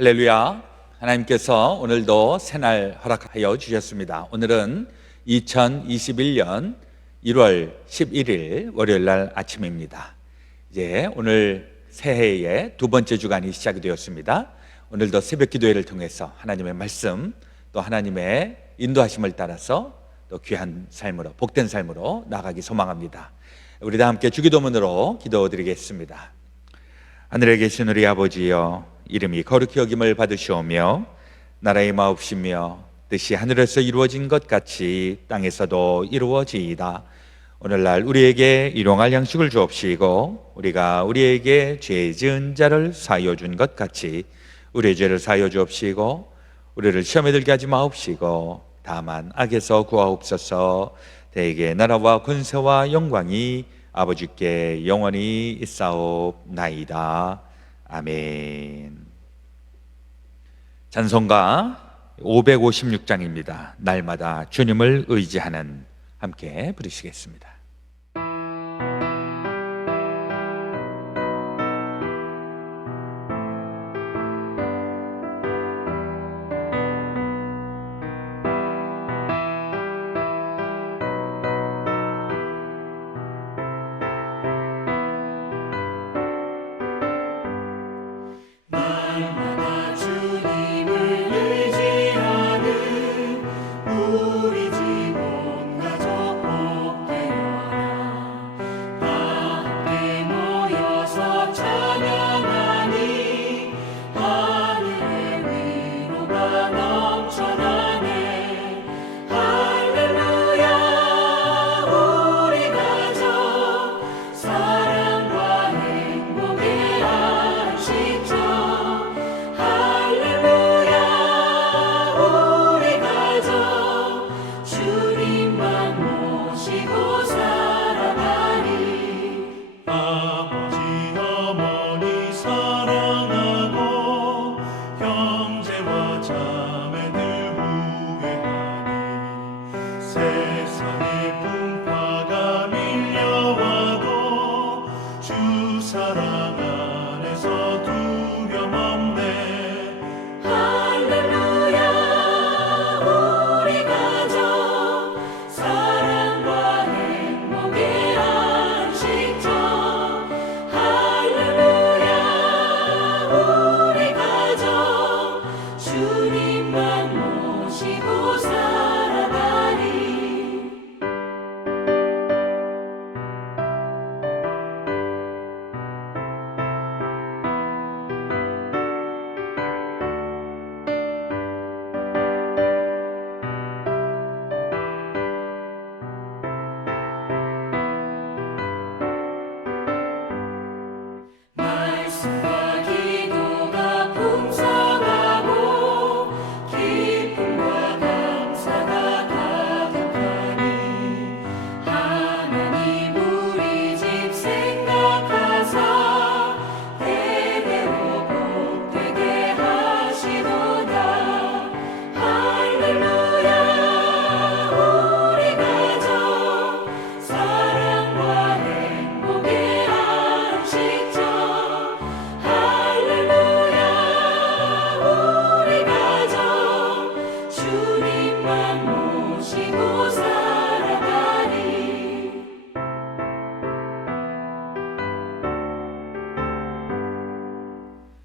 할렐루야. 하나님께서 오늘도 새날 허락하여 주셨습니다. 오늘은 2021년 1월 11일 월요일 날 아침입니다. 이제 오늘 새해의 두 번째 주간이 시작이 되었습니다. 오늘도 새벽 기도회를 통해서 하나님의 말씀, 또 하나님의 인도하심을 따라서 또 귀한 삶으로, 복된 삶으로 나아가기 소망합니다. 우리 다 함께 주기도문으로 기도드리겠습니다. 하늘에 계신 우리 아버지여, 이름이 거룩히 여김을 받으시오며 나라의 마옵시며 뜻이 하늘에서 이루어진 것 같이 땅에서도 이루어지이다. 오늘날 우리에게 일용할 양식을 주옵시고 우리가 우리에게 죄 지은 자를 사하여 준 것 같이 우리의 죄를 사하여 주옵시고 우리를 시험에 들게 하지 마옵시고 다만 악에서 구하옵소서. 대개 나라와 권세와 영광이 아버지께 영원히 있사옵나이다. 아멘. 찬송가 556장입니다. 날마다 주님을 의지하는, 함께 부르시겠습니다.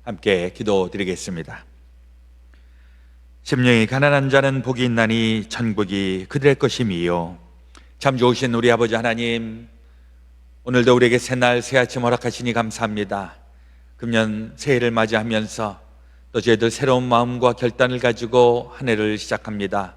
함께 기도드리겠습니다. 심령이 가난한 자는 복이 있나니 천국이 그들의 것임이요. 참 좋으신 우리 아버지 하나님, 오늘도 우리에게 새날 새아침 허락하시니 감사합니다. 금년 새해를 맞이하면서 또 저희들 새로운 마음과 결단을 가지고 한 해를 시작합니다.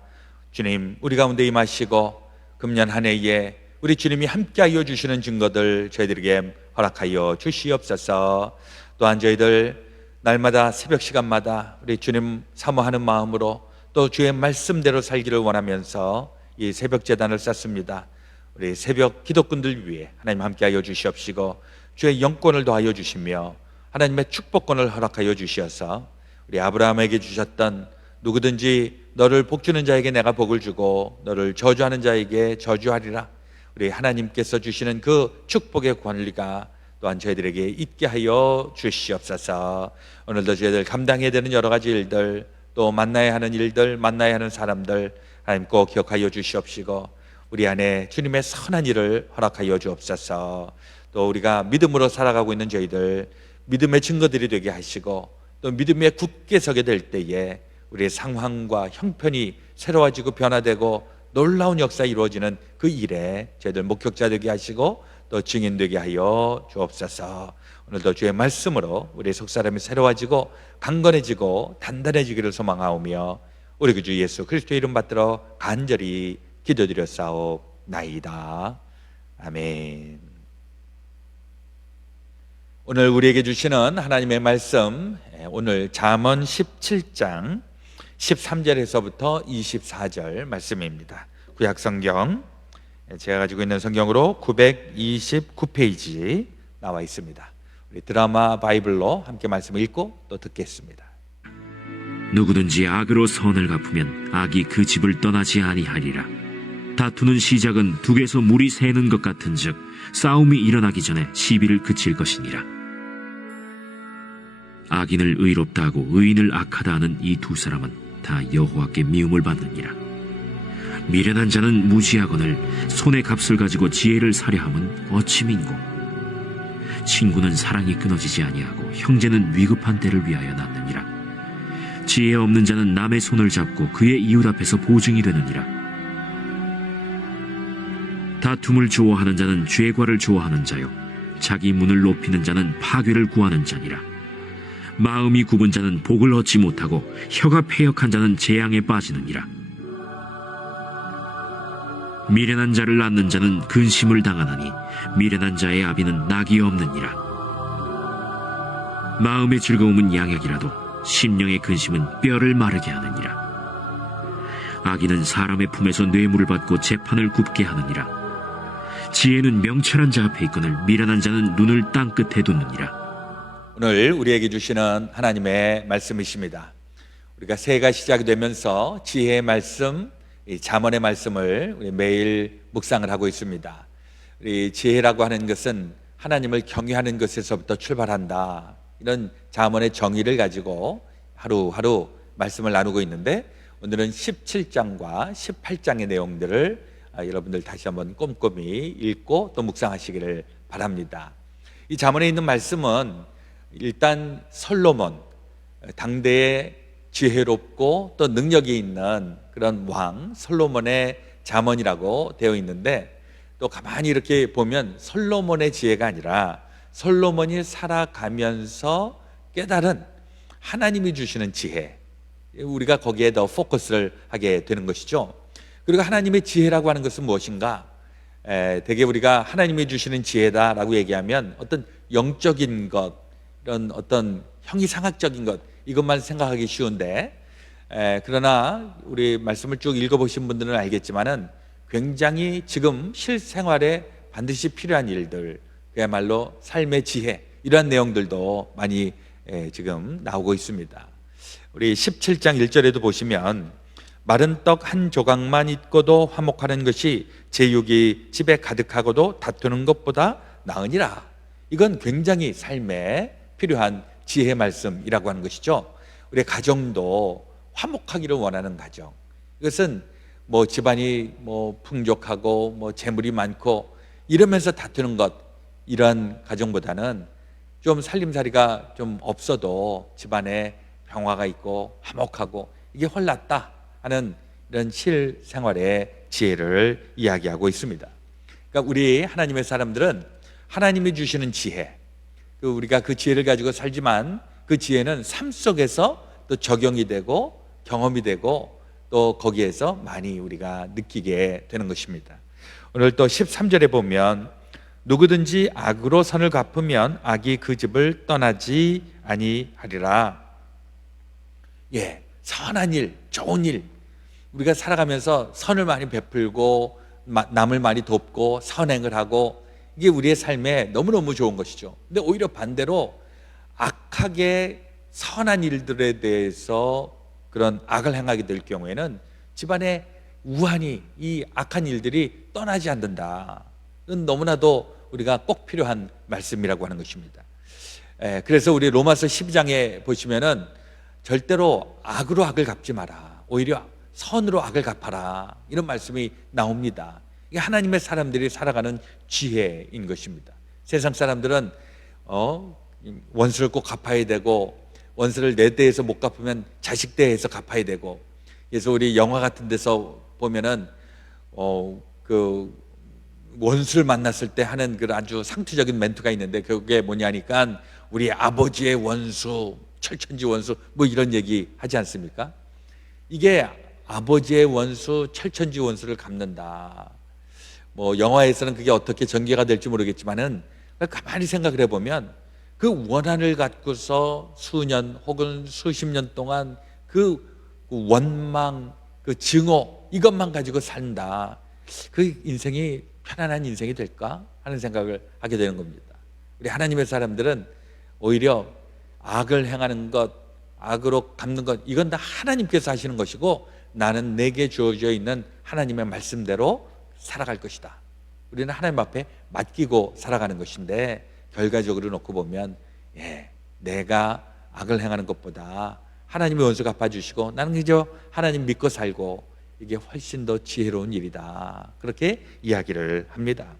주님, 우리 가운데 임하시고 금년 한 해에 우리 주님이 함께하여 주시는 증거들 저희들에게 허락하여 주시옵소서. 또한 저희들 날마다 새벽 시간마다 우리 주님 사모하는 마음으로 또 주의 말씀대로 살기를 원하면서 이 새벽 제단을 쌓습니다. 우리 새벽 기도꾼들 위해 하나님 함께하여 주시옵시고 주의 영권을 더하여 주시며 하나님의 축복권을 허락하여 주시어서 우리 아브라함에게 주셨던 누구든지 너를 복주는 자에게 내가 복을 주고 너를 저주하는 자에게 저주하리라, 우리 하나님께서 주시는 그 축복의 권리가 또한 저희들에게 있게 하여 주시옵소서. 오늘도 저희들 감당해야 되는 여러 가지 일들, 또 만나야 하는 일들, 만나야 하는 사람들 하나님 꼭 기억하여 주시옵시고 우리 안에 주님의 선한 일을 허락하여 주옵소서. 또 우리가 믿음으로 살아가고 있는 저희들 믿음의 증거들이 되게 하시고 또 믿음에 굳게 서게 될 때에 우리의 상황과 형편이 새로워지고 변화되고 놀라운 역사 이루어지는 그 일에 저희들 목격자 되게 하시고 또 증인 되게 하여 주옵소서. 오늘도 주의 말씀으로 우리의 속사람이 새로워지고 강건해지고 단단해지기를 소망하오며 우리 그 주 예수 그리스도의 이름 받들어 간절히 기도드렸사옵나이다. 아멘. 오늘 우리에게 주시는 하나님의 말씀, 오늘 잠언 17장 13절에서부터 24절 말씀입니다. 구약성경, 제가 가지고 있는 성경으로 929페이지 나와 있습니다. 우리 드라마 바이블로 함께 말씀을 읽고 또 듣겠습니다. 누구든지 악으로 선을 갚으면 악이 그 집을 떠나지 아니하리라. 다투는 시작은 둑에서 물이 새는 것 같은즉 싸움이 일어나기 전에 시비를 그칠 것이니라. 악인을 의롭다 하고 의인을 악하다 하는 이 두 사람은 다 여호와께 미움을 받느니라. 미련한 자는 무지하거늘 손의 값을 가지고 지혜를 사려 함은 어찌 민고. 친구는 사랑이 끊어지지 아니하고 형제는 위급한 때를 위하여 낳느니라. 지혜 없는 자는 남의 손을 잡고 그의 이웃 앞에서 보증이 되느니라. 다툼을 좋아하는 자는 죄과를 좋아하는 자요 자기 문을 높이는 자는 파괴를 구하는 자니라. 마음이 굽은 자는 복을 얻지 못하고 혀가 패역한 자는 재앙에 빠지느니라. 미련한 자를 낳는 자는 근심을 당하나니 미련한 자의 아비는 낙이 없느니라. 마음의 즐거움은 양약이라도 심령의 근심은 뼈를 마르게 하느니라. 악인은 사람의 품에서 뇌물을 받고 재판을 굽게 하느니라. 지혜는 명철한 자 앞에 있거늘 미련한 자는 눈을 땅 끝에 두느니라. 오늘 우리에게 주시는 하나님의 말씀이십니다. 우리가 새해가 시작이 되면서 지혜의 말씀, 잠언의 말씀을 우리 매일 묵상을 하고 있습니다. 우리 지혜라고 하는 것은 하나님을 경외하는 것에서부터 출발한다, 이런 잠언의 정의를 가지고 하루하루 말씀을 나누고 있는데 오늘은 17장과 18장의 내용들을 여러분들 다시 한번 꼼꼼히 읽고 또 묵상하시기를 바랍니다. 이 잠언에 있는 말씀은 일단 솔로몬, 당대의 지혜롭고 또 능력이 있는 그런 왕 솔로몬의 잠언이라고 되어 있는데, 또 가만히 이렇게 보면 솔로몬의 지혜가 아니라 솔로몬이 살아가면서 깨달은 하나님이 주시는 지혜, 우리가 거기에 더 포커스를 하게 되는 것이죠. 그리고 하나님의 지혜라고 하는 것은 무엇인가? 대개 우리가 하나님이 주시는 지혜다라고 얘기하면 어떤 영적인 것, 이런 어떤 형이상학적인 것, 이것만 생각하기 쉬운데, 그러나 우리 말씀을 쭉 읽어보신 분들은 알겠지만은 굉장히 지금 실생활에 반드시 필요한 일들, 그야말로 삶의 지혜, 이러한 내용들도 많이 지금 나오고 있습니다. 우리 17장 1절에도 보시면 마른 떡 한 조각만 있고도 화목하는 것이 제육이 집에 가득하고도 다투는 것보다 나으니라. 이건 굉장히 삶에 필요한 지혜 말씀이라고 하는 것이죠. 우리 가정도 화목하기를 원하는 가정, 이것은 뭐 집안이 뭐 풍족하고 뭐 재물이 많고 이러면서 다투는 것, 이런 가정보다는 좀 살림살이가 좀 없어도 집안에 평화가 있고 화목하고 이게 훨 낫다 하는 이런 실생활의 지혜를 이야기하고 있습니다. 그러니까 우리 하나님의 사람들은 하나님이 주시는 지혜, 우리가 그 지혜를 가지고 살지만 그 지혜는 삶 속에서 또 적용이 되고 경험이 되고 또 거기에서 많이 우리가 느끼게 되는 것입니다. 오늘 또 13절에 보면 누구든지 악으로 선을 갚으면 악이 그 집을 떠나지 아니하리라. 선한 일, 좋은 일, 우리가 살아가면서 선을 많이 베풀고 남을 많이 돕고 선행을 하고, 이게 우리의 삶에 너무너무 좋은 것이죠. 근데 오히려 반대로 악하게 선한 일들에 대해서 그런 악을 행하게 될 경우에는 집안에 우환이, 이 악한 일들이 떠나지 않는다. 이건 너무나도 우리가 꼭 필요한 말씀이라고 하는 것입니다. 그래서 우리 로마서 12장에 보시면은 절대로 악으로 악을 갚지 마라, 오히려 선으로 악을 갚아라, 이런 말씀이 나옵니다. 이게 하나님의 사람들이 살아가는 지혜인 것입니다. 세상 사람들은 원수를 꼭 갚아야 되고, 원수를 내 대에서 못 갚으면 자식 대에서 갚아야 되고, 그래서 우리 영화 같은 데서 보면은 그 원수를 만났을 때 하는 그 아주 상투적인 멘트가 있는데, 그게 뭐냐니까 우리 아버지의 원수, 철천지 원수, 뭐 이런 얘기 하지 않습니까? 이게 아버지의 원수, 철천지 원수를 갚는다. 뭐 영화에서는 그게 어떻게 전개가 될지 모르겠지만은 가만히 생각을 해보면 그 원한을 갖고서 수년 혹은 수십 년 동안 그 원망, 그 증오, 이것만 가지고 산다. 그 인생이 편안한 인생이 될까 하는 생각을 하게 되는 겁니다. 우리 하나님의 사람들은 오히려 악을 행하는 것, 악으로 갚는 것, 이건 다 하나님께서 하시는 것이고, 나는 내게 주어져 있는 하나님의 말씀대로 살아갈 것이다. 우리는 하나님 앞에 맡기고 살아가는 것인데, 결과적으로 놓고 보면 내가 악을 행하는 것보다 하나님의 원수 갚아주시고 나는 그저 하나님 믿고 살고, 이게 훨씬 더 지혜로운 일이다, 그렇게 이야기를 합니다.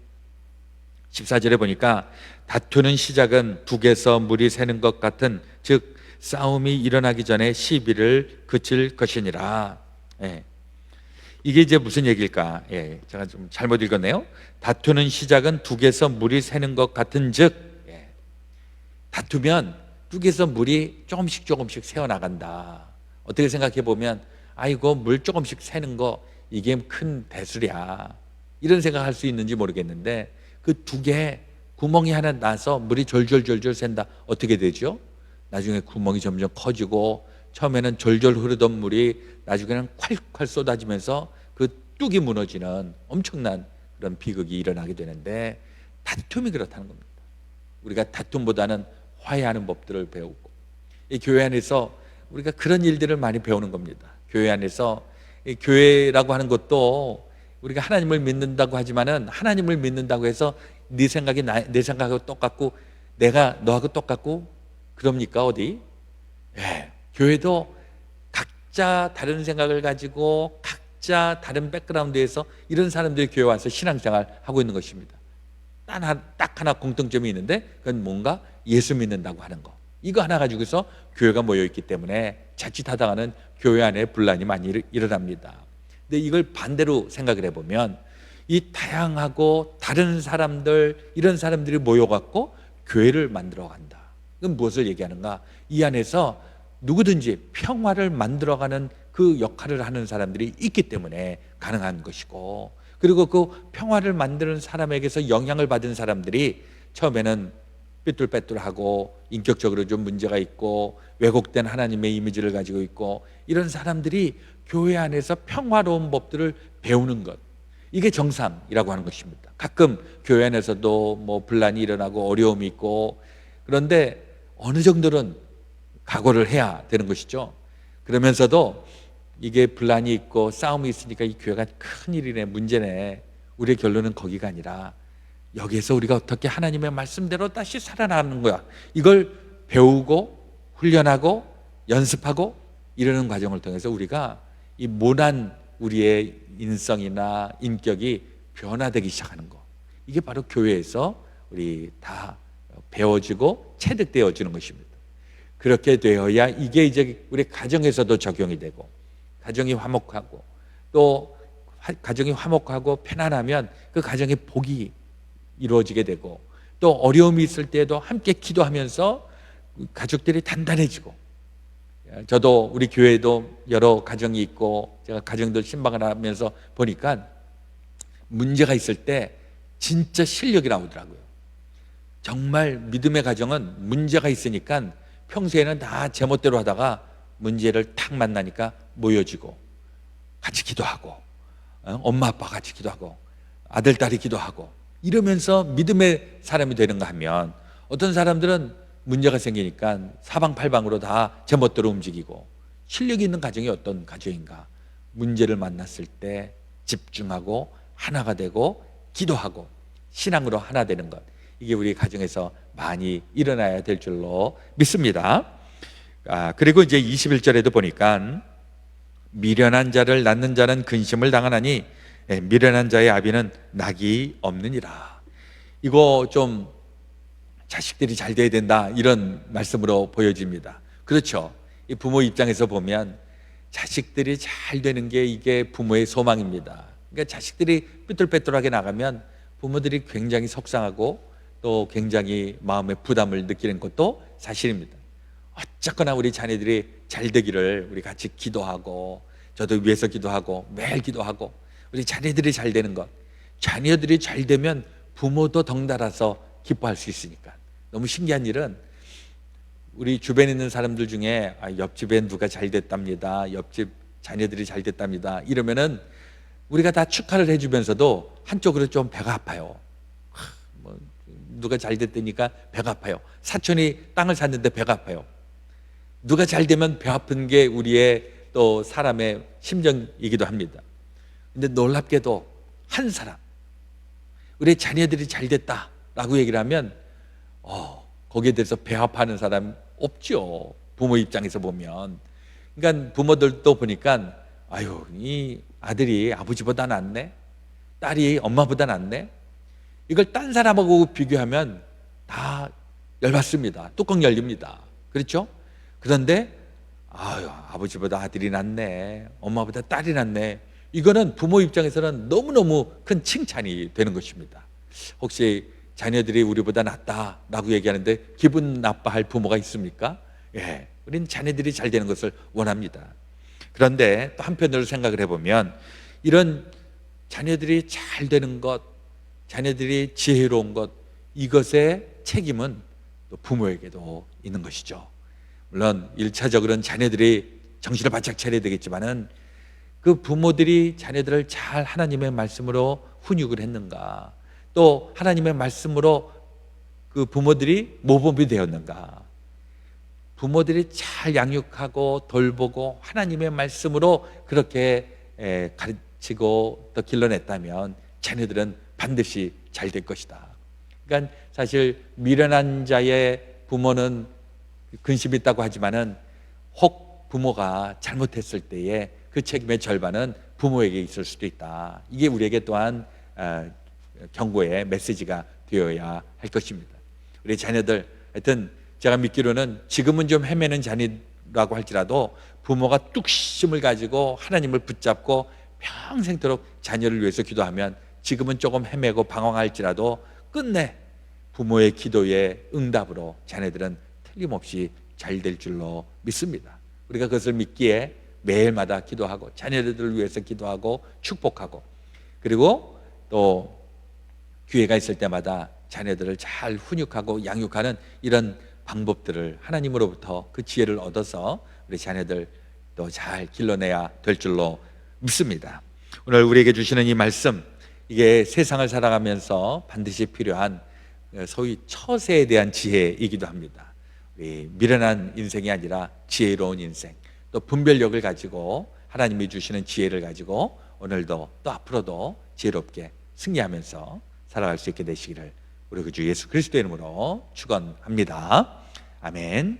14절에 보니까 다투는 시작은 북에서 물이 새는 것 같은, 즉 싸움이 일어나기 전에 시비를 그칠 것이니라. 이게 이제 무슨 얘기일까? 제가 좀 잘못 읽었네요. 다투는 시작은 둑에서 물이 새는 것 같은 즉, 다투면 둑에서 물이 조금씩 새어나간다. 어떻게 생각해 보면 아이고 물 조금씩 새는 거 이게 큰 대수랴, 이런 생각할 수 있는지 모르겠는데, 그 둑에 구멍이 하나 나서 물이 졸졸 샌다. 어떻게 되죠? 나중에 구멍이 점점 커지고, 처음에는 졸졸 흐르던 물이 나중에는 콸콸 쏟아지면서 그 뚝이 무너지는 엄청난 그런 비극이 일어나게 되는데, 다툼이 그렇다는 겁니다. 우리가 다툼보다는 화해하는 법들을 배우고, 이 교회 안에서 우리가 그런 일들을 많이 배우는 겁니다. 교회 안에서, 이 교회라고 하는 것도 우리가 하나님을 믿는다고 하지만은, 하나님을 믿는다고 해서 네 생각이 내 생각하고 똑같고 내가 너하고 똑같고 그럽니까 어디? 교회도 각자 다른 생각을 가지고 각자 다른 백그라운드에서 이런 사람들이 교회 와서 신앙생활 하고 있는 것입니다. 딱 하나 공통점이 있는데, 그건 뭔가 예수 믿는다고 하는 거, 이거 하나 가지고서 교회가 모여있기 때문에 자칫하다가는 교회 안에 분란이 많이 일어납니다. 근데 이걸 반대로 생각을 해보면, 이 다양하고 다른 사람들, 이런 사람들이 모여갖고 교회를 만들어 간다. 그건 무엇을 얘기하는가? 이 안에서 누구든지 평화를 만들어가는 그 역할을 하는 사람들이 있기 때문에 가능한 것이고, 그리고 그 평화를 만드는 사람에게서 영향을 받은 사람들이 처음에는 삐뚤빼뚤하고 인격적으로 좀 문제가 있고 왜곡된 하나님의 이미지를 가지고 있고, 이런 사람들이 교회 안에서 평화로운 법들을 배우는 것, 이게 정상이라고 하는 것입니다. 가끔 교회 안에서도 뭐 분란이 일어나고 어려움이 있고, 그런데 어느 정도는 각오를 해야 되는 것이죠. 그러면서도 이게 분란이 있고 싸움이 있으니까 이 교회가 큰일이네, 문제네, 우리의 결론은 거기가 아니라 여기에서 우리가 어떻게 하나님의 말씀대로 다시 살아나가는 거야, 이걸 배우고 훈련하고 연습하고 이러는 과정을 통해서 우리가 이 모난 우리의 인성이나 인격이 변화되기 시작하는 거, 이게 바로 교회에서 우리 다 배워지고 체득되어지는 것입니다. 그렇게 되어야 이게 이제 우리 가정에서도 적용이 되고, 가정이 화목하고, 또 가정이 화목하고 편안하면 그 가정의 복이 이루어지게 되고, 또 어려움이 있을 때에도 함께 기도하면서 가족들이 단단해지고, 저도 우리 교회도 여러 가정이 있고 제가 가정들 신방을 하면서 보니까 문제가 있을 때 진짜 실력이 나오더라고요. 정말 믿음의 가정은 문제가 있으니까 평소에는 다 제멋대로 하다가 문제를 탁 만나니까 모여지고 같이 기도하고, 엄마 아빠 같이 기도하고 아들 딸이 기도하고 이러면서 믿음의 사람이 되는가 하면, 어떤 사람들은 문제가 생기니까 사방팔방으로 다 제멋대로 움직이고, 실력이 있는 가정이 어떤 가정인가? 문제를 만났을 때 집중하고 하나가 되고 기도하고 신앙으로 하나 되는 것, 이게 우리 가정에서 많이 일어나야 될 줄로 믿습니다. 그리고 이제 21절에도 보니까 미련한 자를 낳는 자는 근심을 당하나니 미련한 자의 아비는 낙이 없느니라. 이거 좀 자식들이 잘 돼야 된다, 이런 말씀으로 보여집니다. 그렇죠. 이 부모 입장에서 보면 자식들이 잘 되는 게 이게 부모의 소망입니다. 그러니까 자식들이 삐뚤빼뚤하게 나가면 부모들이 굉장히 속상하고 또 굉장히 마음의 부담을 느끼는 것도 사실입니다. 어쨌거나 우리 자녀들이 잘 되기를 우리 같이 기도하고, 저도 위해서 기도하고 매일 기도하고, 우리 자녀들이 잘 되는 것, 자녀들이 잘 되면 부모도 덩달아서 기뻐할 수 있으니까. 너무 신기한 일은 우리 주변에 있는 사람들 중에 옆집에 누가 잘 됐답니다, 옆집 자녀들이 잘 됐답니다 이러면은 우리가 다 축하를 해주면서도 한쪽으로 좀 배가 아파요. 누가 잘 됐다니까 배가 아파요. 사촌이 땅을 샀는데 배가 아파요. 누가 잘 되면 배 아픈 게 우리의 또 사람의 심정이기도 합니다. 근데 놀랍게도 한 사람, 우리 자녀들이 잘 됐다라고 얘기를 하면 거기에 대해서 배 아파하는 사람 없죠. 부모 입장에서 보면. 그러니까 부모들도 보니까 아유, 이 아들이 아버지보다 낫네, 딸이 엄마보다 낫네, 이걸 딴 사람하고 비교하면 다 열받습니다. 뚜껑 열립니다. 그렇죠? 그런데 아유, 아버지보다 아들이 낫네, 엄마보다 딸이 낫네, 이거는 부모 입장에서는 너무너무 큰 칭찬이 되는 것입니다. 혹시 자녀들이 우리보다 낫다라고 얘기하는데 기분 나빠할 부모가 있습니까? 예, 우리는 자녀들이 잘 되는 것을 원합니다. 그런데 또 한편으로 생각을 해보면 이런 자녀들이 잘 되는 것, 자녀들이 지혜로운 것, 이것의 책임은 또 부모에게도 있는 것이죠. 물론 1차적으로는 자녀들이 정신을 바짝 차려야 되겠지만은 그 부모들이 자녀들을 잘 하나님의 말씀으로 훈육을 했는가, 또 하나님의 말씀으로 그 부모들이 모범이 되었는가, 부모들이 잘 양육하고 돌보고 하나님의 말씀으로 그렇게 가르치고 또 길러냈다면 자녀들은 반드시 잘 될 것이다. 그러니까 사실 미련한 자의 부모는 근심이 있다고 하지만은 혹 부모가 잘못했을 때에 그 책임의 절반은 부모에게 있을 수도 있다. 이게 우리에게 또한 경고의 메시지가 되어야 할 것입니다. 우리 자녀들, 하여튼 제가 믿기로는 지금은 좀 헤매는 자녀라고 할지라도 부모가 뚝심을 가지고 하나님을 붙잡고 평생토록 자녀를 위해서 기도하면 지금은 조금 헤매고 방황할지라도 끝내 부모의 기도의 응답으로 자녀들은 틀림없이 잘 될 줄로 믿습니다. 우리가 그것을 믿기에 매일마다 기도하고 자녀들을 위해서 기도하고 축복하고, 그리고 또 기회가 있을 때마다 자녀들을 잘 훈육하고 양육하는 이런 방법들을 하나님으로부터 그 지혜를 얻어서 우리 자녀들 또 잘 길러내야 될 줄로 믿습니다. 오늘 우리에게 주시는 이 말씀, 이게 세상을 살아가면서 반드시 필요한 소위 처세에 대한 지혜이기도 합니다. 우리 미련한 인생이 아니라 지혜로운 인생, 또 분별력을 가지고 하나님이 주시는 지혜를 가지고 오늘도 또 앞으로도 지혜롭게 승리하면서 살아갈 수 있게 되시기를 우리 그 주 예수 그리스도의 이름으로 축원합니다. 아멘.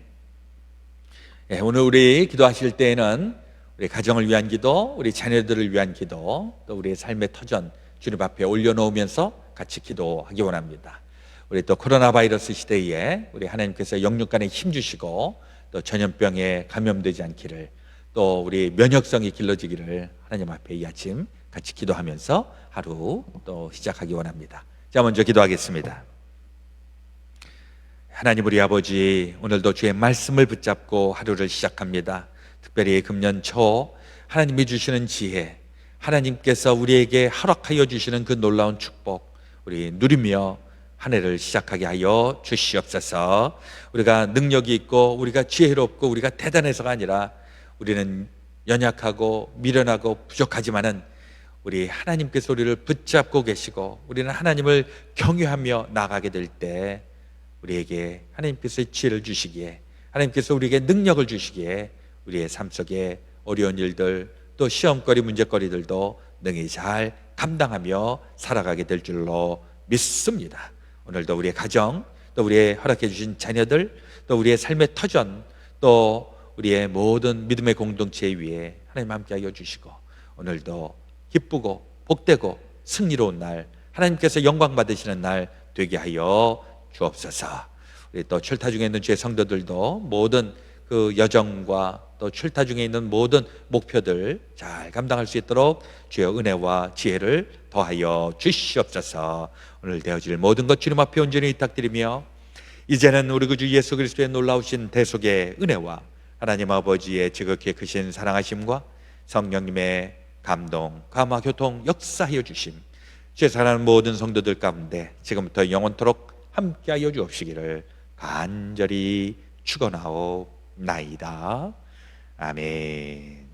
예, 오늘 우리 기도하실 때에는 우리 가정을 위한 기도, 우리 자녀들을 위한 기도, 또 우리의 삶의 터전 주님 앞에 올려놓으면서 같이 기도하기 원합니다. 우리 또 코로나 바이러스 시대에 우리 하나님께서 영육간에 힘주시고 또 전염병에 감염되지 않기를, 또 우리 면역성이 길러지기를 하나님 앞에 이 아침 같이 기도하면서 하루 또 시작하기 원합니다. 자, 먼저 기도하겠습니다. 하나님 우리 아버지, 오늘도 주의 말씀을 붙잡고 하루를 시작합니다. 특별히 금년 초 하나님이 주시는 지혜, 하나님께서 우리에게 허락하여 주시는 그 놀라운 축복 우리 누리며 한 해를 시작하게 하여 주시옵소서. 우리가 능력이 있고 우리가 지혜롭고 우리가 대단해서가 아니라 우리는 연약하고 미련하고 부족하지만은 우리 하나님께서 우리를 붙잡고 계시고 우리는 하나님을 경외하며 나가게 될 때 우리에게 하나님께서 지혜를 주시기에, 하나님께서 우리에게 능력을 주시기에 우리의 삶 속에 어려운 일들, 또 시험거리 문제거리들도 능히 잘 감당하며 살아가게 될 줄로 믿습니다. 오늘도 우리의 가정, 또 우리의 허락해 주신 자녀들, 또 우리의 삶의 터전, 또 우리의 모든 믿음의 공동체 위에 하나님 함께하여 주시고, 오늘도 기쁘고 복되고 승리로운 날, 하나님께서 영광 받으시는 날 되게 하여 주옵소서. 우리 또 출타 중에 있는 주의 성도들도 모든 그 여정과 또 출타 중에 있는 모든 목표들 잘 감당할 수 있도록 주의 은혜와 지혜를 더하여 주시옵소서. 오늘 되어질 모든 것 주님 앞에 온전히 부탁드리며, 이제는 우리 구주 예수 그리스도의 놀라우신 대속의 은혜와 하나님 아버지의 지극히 크신 사랑하심과 성령님의 감동, 감화, 교통, 역사하여 주심, 주의 사랑하는 모든 성도들 가운데 지금부터 영원토록 함께하여 주옵시기를 간절히 축원하옵나이다. 아멘.